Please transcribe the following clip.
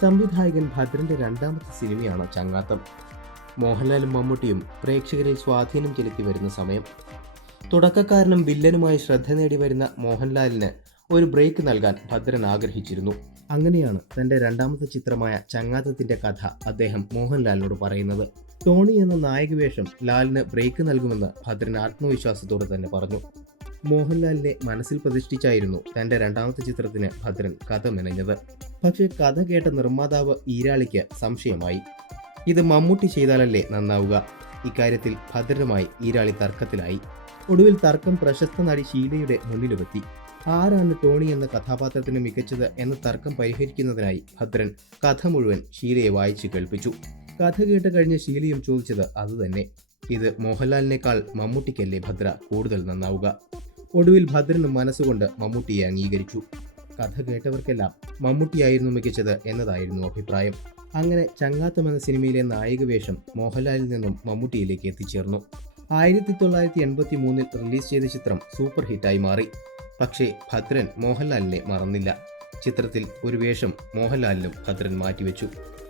സംവിധായകൻ ഭദ്രന്റെ രണ്ടാമത്തെ സിനിമയാണ് ചങ്ങാത്തം. മോഹൻലാലും മമ്മൂട്ടിയും പ്രേക്ഷകരിൽ സ്വാധീനം ചെലുത്തി വരുന്ന സമയം. തുടക്കക്കാരനും വില്ലനുമായി ശ്രദ്ധ നേടി വരുന്ന മോഹൻലാലിന് ഒരു ബ്രേക്ക് നൽകാൻ ഭദ്രൻ ആഗ്രഹിച്ചിരുന്നു. അങ്ങനെയാണ് തന്റെ രണ്ടാമത്തെ ചിത്രമായ ചങ്ങാത്തത്തിന്റെ കഥ അദ്ദേഹം മോഹൻലാലിനോട് പറയുന്നത്. ടോണി എന്ന നായകവേഷം ലാലിന് ബ്രേക്ക് നൽകുമെന്ന് ഭദ്രൻ ആത്മവിശ്വാസത്തോടെ തന്നെ പറഞ്ഞു. മോഹൻലാലിനെ മനസ്സിൽ പ്രതിഷ്ഠിച്ചായിരുന്നു തന്റെ രണ്ടാമത്തെ ചിത്രത്തിന് ഭദ്രൻ കഥ മെനഞ്ഞത്. പക്ഷെ കഥ കേട്ട നിർമ്മാതാവ് ഈരാളിക്ക് സംശയമായി. ഇത് മമ്മൂട്ടി ചെയ്താലല്ലേ നന്നാവുക? ഇക്കാര്യത്തിൽ ഭദ്രനുമായി ഈരാളി തർക്കത്തിലായി. ഒടുവിൽ തർക്കം പ്രശസ്ത നടി ഷീലയുടെ മുന്നിലുമെത്തി. ആരാണ് ടോണി എന്ന കഥാപാത്രത്തിന് മികച്ചത് എന്ന തർക്കം പരിഹരിക്കുന്നതിനായി ഭദ്രൻ കഥ മുഴുവൻ ഷീലയെ വായിച്ചു കേൾപ്പിച്ചു. കഥ കേട്ട് കഴിഞ്ഞ ഷീലയും ചോദിച്ചത് അതുതന്നെ. ഇത് മോഹൻലാലിനേക്കാൾ മമ്മൂട്ടിക്കല്ലേ ഭദ്ര കൂടുതൽ നന്നാവുക? ഒടുവിൽ ഭദ്രന് മനസ്സുകൊണ്ട് മമ്മൂട്ടിയെ അംഗീകരിച്ചു. കഥ കേട്ടവർക്കെല്ലാം മമ്മൂട്ടിയായിരുന്നു മികച്ചത് എന്നതായിരുന്നു അഭിപ്രായം. അങ്ങനെ ചങ്ങാത്തം എന്ന സിനിമയിലെ നായികവേഷം മോഹൻലാലിൽ നിന്നും മമ്മൂട്ടിയിലേക്ക് എത്തിച്ചേർന്നു. ആയിരത്തി തൊള്ളായിരത്തി എൺപത്തി മൂന്നിൽ റിലീസ് ചെയ്ത ചിത്രം സൂപ്പർ ഹിറ്റായി മാറി. പക്ഷേ ഭദ്രൻ മോഹൻലാലിനെ മറന്നില്ല. ചിത്രത്തിൽ ഒരു വേഷം മോഹൻലാലിനും ഭദ്രൻ മാറ്റിവെച്ചു.